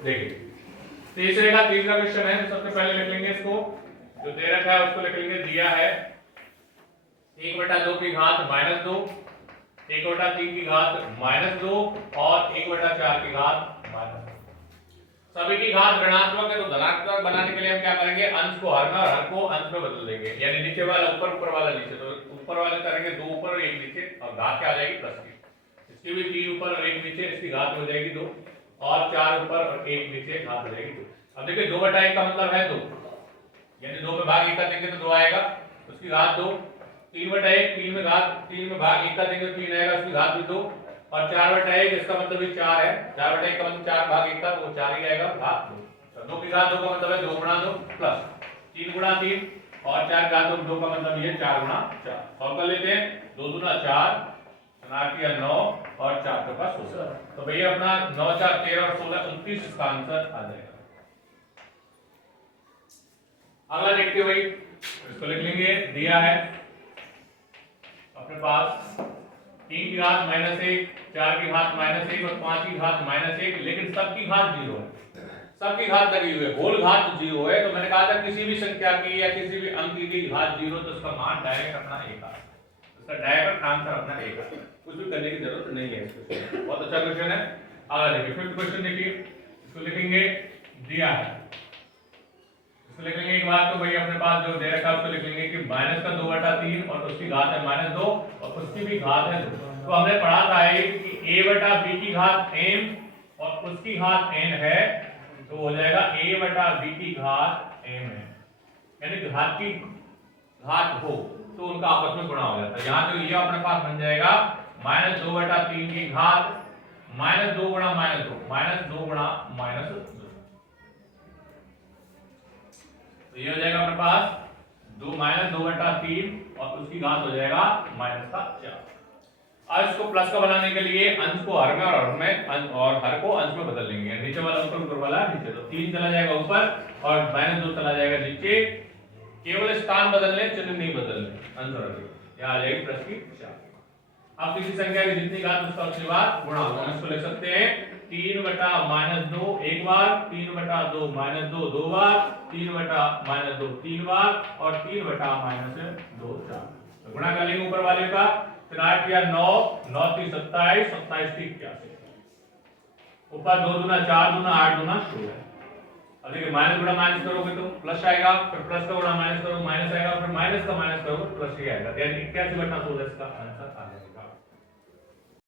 देखिए तीसरा क्वेश्चन है। सबसे पहले लिख लेंगे इसको, जो दे रखा है उसको लिख लेंगे। दिया है 1/2 की घात -2, 1/3 की घात -2 और 1/4 की घात -2। सभी की घात ऋणात्मक है तो धनात्मक बनाने के लिए हम क्या करेंगे, अंश को हर में और हर को अंश में बदल देंगे। यानी नीचे वाला ऊपर, ऊपर वाला नीचे। तो ऊपर वाले करेंगे 2 ऊपर और 1 नीचे, और घात क्या आ जाएगी प्लस की। इसकी भी 3 ऊपर और 1 नीचे, इसकी घात हो जाएगी 2, और 4 ऊपर और 1 नीचे, घात हो जाएगी 2। अब देखिए 2/1 का मतलब है 2, यानी 2 में भाग 1 का देंगे तो 2 आएगा, उसकी घात 2। 3/1, 3 में घात 3 में भाग 1 का देंगे तो 3 आएगा, उसकी घात भी 2। और 4/1 इसका मतलब भी 4 है, 4/1 का मतलब 4 भाग 1 का, वो 4 ही आएगा, घात 2। तो 2 की घात 2 का मतलब है 2 गुणा 2 प्लस 3 गुणा 3 और 4 घात 2 का मतलब ये 4 गुणा 4। सॉल्व कर लेते हैं। 2 दूना 4, 9 और 4 के पास 16। तो भैया अपना 9 4 13 और 16 29 इसका आंसर आ जाएगा। अगला देखते भाई, इसको लिख लेंगे। दिया है अपने पास 3 की घात -1, 4 की घात -1 और 5 की घात -1, लेकिन सबकी घात 0 है। सबकी घात लगी हुई है, होल घात 0 है। तो मैंने कहा था किसी भी संख्या की या किसी भी अंक की घात 0 तो उसका मान डायरेक्ट अपना 1 आता है, उसका डायरेक्ट आंसर अपना 1 आता है, कुछ भी करने की जरूरत नहीं है। इसको बहुत अच्छा क्वेश्चन है। आगे देखिए फिफ्थ क्वेश्चन देखिए, इसको लिखेंगे। दिया है, इसको लिखेंगे एक बार। तो भाई अपने पास जो दे रखा है उसको लिखेंगे कि माइनस का 2/3 और उसकी घात है -2 और उसकी भी घात है 2। तो हमने पढ़ा था कि a/b की घात m और उसकी घात n है, तो हो जाएगा a/b की घात m है। यानी घात की घात हो तो उनका आपस में गुणा हो जाता है। यहाँ तो ये अपने पास बन जाएगा -2/3 की घात -2 गुणा -2, -2 गुणा -2। तो ये हो जाएगा अपने पास 2 -2/3 और उसकी घात हो जाएगा -4। अब इसको प्लस का बनाने के लिए अंश को हर में और हर में और हर को अंश में बदल लेंगे। नीचे वाला ऊपर, ऊपर वाला नीचे। तो 3 चला जाएगा ऊपर और -2 चला जाएगा नीचे। केवल स्थान बदलने, चिन्ह नहीं बदलने, आंसर यहाँ आ जाएगी प्लस की 4। अब किसी संख्या की जितनी घात उसका उसके बाद गुणा होगा। हम इसको लिख सकते हैं 3/-2 एक बार, 3/2 -2 दो बार, 3/-2 तीन बार और 3/-2 4। तो गुणा कर लेंगे ऊपर वाले का। 8 या 9, 9 3 27, 27 3 81। ऊपर 2 दूना 4 दूना 8 दूना 16। अब देखिए माइनस गुणा माइनस करोगे तो प्लस आएगा, फिर प्लस का गुणा माइनस करोगे माइनस आएगा, फिर माइनस का माइनस करोगे प्लस ही आएगा। यानी 81/16 इसका आंसर आ